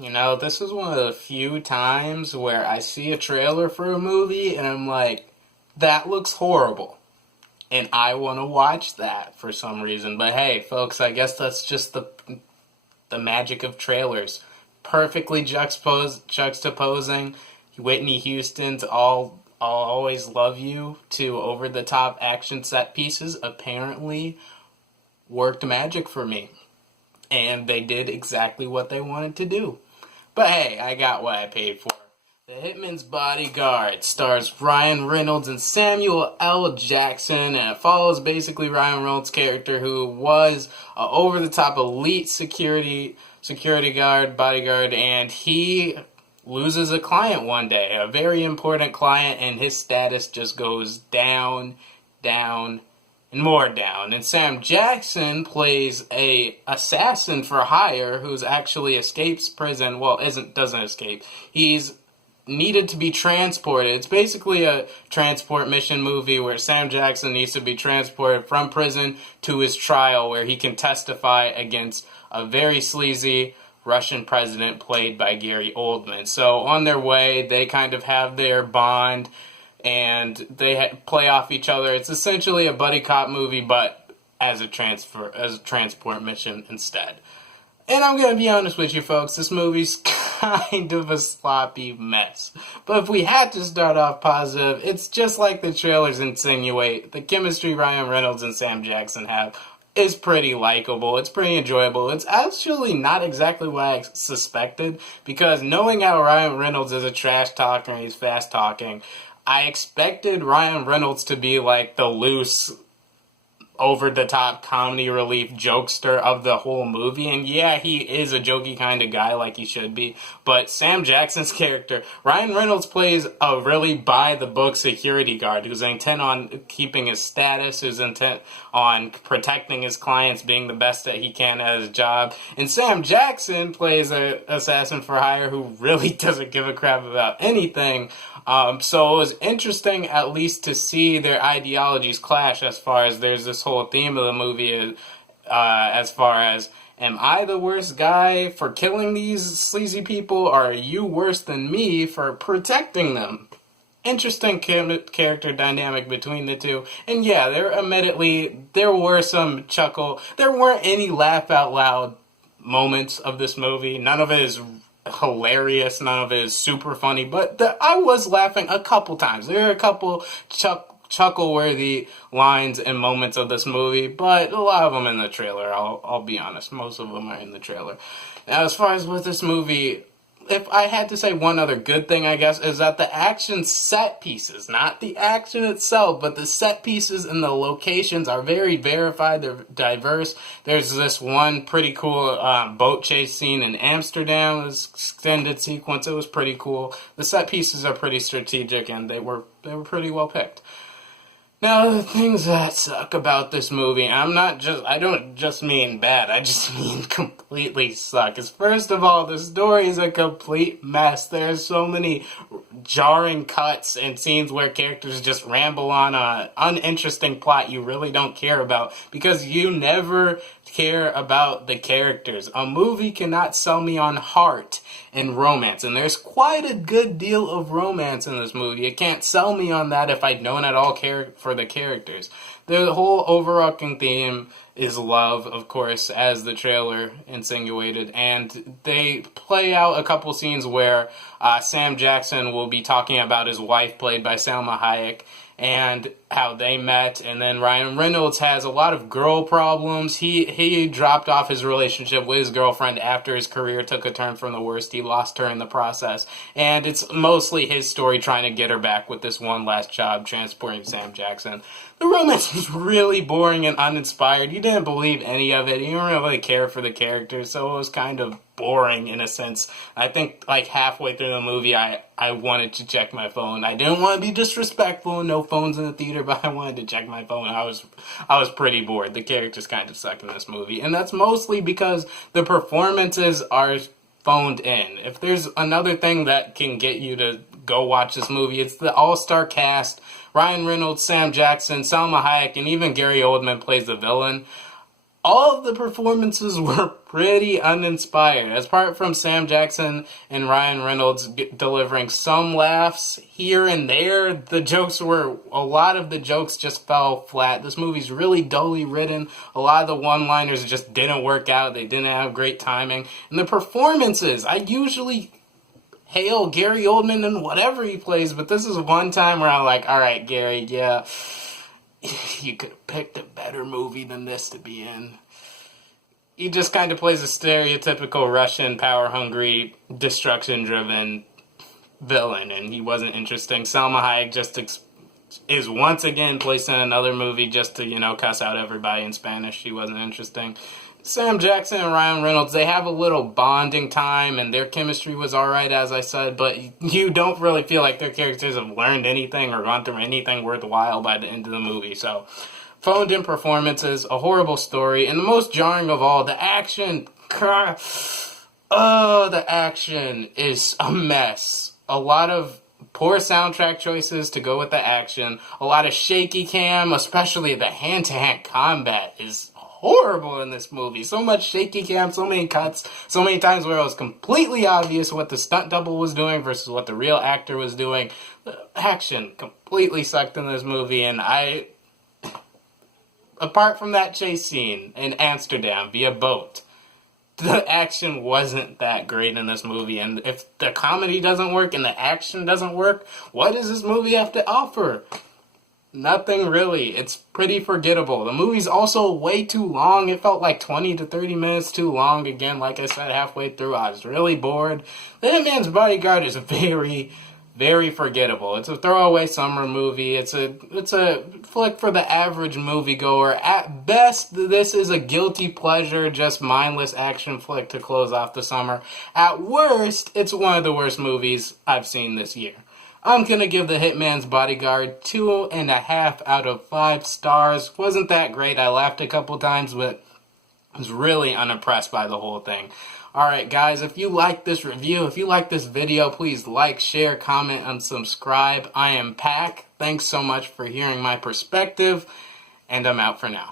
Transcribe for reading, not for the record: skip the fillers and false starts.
You know, this is one of the few times where I see a trailer for a movie and I'm like, that looks horrible. And I want to watch that for some reason. But hey, folks, I guess that's just the magic of trailers. Perfectly juxtaposing Whitney Houston's I'll Always Love You to over-the-top action set pieces apparently worked magic for me. And they did exactly what they wanted to do. But hey, I got what I paid for. The Hitman's Bodyguard stars Ryan Reynolds and Samuel L. Jackson, and it follows basically Ryan Reynolds' character, who was an over-the-top elite security guard, bodyguard, and he loses a client one day, a very important client, and his status just goes down, down, and more down. And Sam Jackson plays a assassin for hire who's actually escapes prison. Well, doesn't escape. He's needed to be transported. It's basically a transport mission movie where Sam Jackson needs to be transported from prison to his trial where he can testify against a very sleazy Russian president played by Gary Oldman. So on their way, they kind of have their bond and they play off each other. It's essentially a buddy cop movie, but as a transport mission instead. And I'm going to be honest with you folks, this movie's kind of a sloppy mess. But if we had to start off positive, it's just like the trailers insinuate. The chemistry Ryan Reynolds and Sam Jackson have is pretty likable. It's pretty enjoyable. It's actually not exactly what I suspected, because knowing how Ryan Reynolds is a trash talker and he's fast talking, I expected Ryan Reynolds to be like the loose, over-the-top comedy relief jokester of the whole movie. And yeah, he is a jokey kind of guy like he should be. But Sam Jackson's character, Ryan Reynolds plays a really by-the-book security guard who's intent on keeping his status, who's intent on protecting his clients, being the best that he can at his job. And Sam Jackson plays an assassin for hire who really doesn't give a crap about anything. So it was interesting at least to see their ideologies clash as far as there's this whole theme of the movie as far as, am I the worst guy for killing these sleazy people, or are you worse than me for protecting them? Interesting character dynamic between the two. And yeah, there weren't any laugh out loud moments of this movie. None of it is hilarious, none of it is super funny, but I was laughing a couple times. There are a couple chuckle-worthy lines and moments of this movie, but a lot of them in the trailer. I'll be honest, most of them are in the trailer. Now, as far as with this movie, if I had to say one other good thing, I guess, is that the action set pieces, not the action itself, but the set pieces and the locations are very verified, they're diverse. There's this one pretty cool boat chase scene in Amsterdam, this extended sequence. It was pretty cool. The set pieces are pretty strategic and they were pretty well picked. Now, the things that suck about this movie, I don't just mean bad, I just mean completely suck. Is first of all, the story is a complete mess. There's so many jarring cuts and scenes where characters just ramble on an uninteresting plot you really don't care about, because you never care about the characters. A movie cannot sell me on heart and romance, and there's quite a good deal of romance in this movie. It can't sell me on that if I don't at all care for the characters. The whole overarching theme is love, of course, as the trailer insinuated, and they play out a couple scenes where Sam Jackson will be talking about his wife, played by Salma Hayek, and how they met. And then Ryan Reynolds has a lot of girl problems. He dropped off his relationship with his girlfriend after his career took a turn from the worst. He lost her in the process. And it's mostly his story trying to get her back with this one last job, transporting Sam Jackson. The romance was really boring and uninspired. You didn't believe any of it. You didn't really care for the characters, so it was kind of boring in a sense. I think like halfway through the movie, I wanted to check my phone. I didn't want to be disrespectful, no phones in the theater, but I wanted to check my phone. I was pretty bored. The characters kind of suck in this movie, and that's mostly because the performances are phoned in. If there's another thing that can get you to go watch this movie, it's the all-star cast. Ryan Reynolds, Sam Jackson, Salma Hayek, and even Gary Oldman plays the villain. all of the performances were pretty uninspired. Apart from Sam Jackson and Ryan Reynolds delivering some laughs here and there, a lot of the jokes just fell flat. This movie's really dully written. A lot of the one-liners just didn't work out. They didn't have great timing. And the performances, I usually hail Gary Oldman and whatever he plays, but this is one time where I'm like, all right, Gary, yeah, you could have picked a better movie than this to be in. He just kind of plays a stereotypical Russian, power-hungry, destruction-driven villain, and he wasn't interesting. Salma Hayek just is once again placed in another movie just to, cuss out everybody in Spanish. She wasn't interesting. Sam Jackson and Ryan Reynolds, they have a little bonding time, and their chemistry was alright, as I said, but you don't really feel like their characters have learned anything or gone through anything worthwhile by the end of the movie. So, phoned in performances, a horrible story, and the most jarring of all, the action. The action is a mess. A lot of poor soundtrack choices to go with the action, a lot of shaky cam, especially the hand-to-hand combat is horrible in this movie. So much shaky cam, so many cuts, so many times where it was completely obvious what the stunt double was doing versus what the real actor was doing. The action completely sucked in this movie, and apart from that chase scene in Amsterdam via boat, the action wasn't that great in this movie. And if the comedy doesn't work and the action doesn't work, what does this movie have to offer? Nothing really. It's pretty forgettable. The movie's also way too long. It felt like 20 to 30 minutes too long. Again, like I said, halfway through, I was really bored. The Hitman's Bodyguard is very, very forgettable. It's a throwaway summer movie. It's a flick for the average moviegoer. At best, this is a guilty pleasure, just mindless action flick to close off the summer. At worst, it's one of the worst movies I've seen this year. I'm going to give The Hitman's Bodyguard 2.5 out of 5 stars. Wasn't that great. I laughed a couple times, but I was really unimpressed by the whole thing. Alright guys, if you like this review, if you like this video, please like, share, comment, and subscribe. I am Pac. Thanks so much for hearing my perspective, and I'm out for now.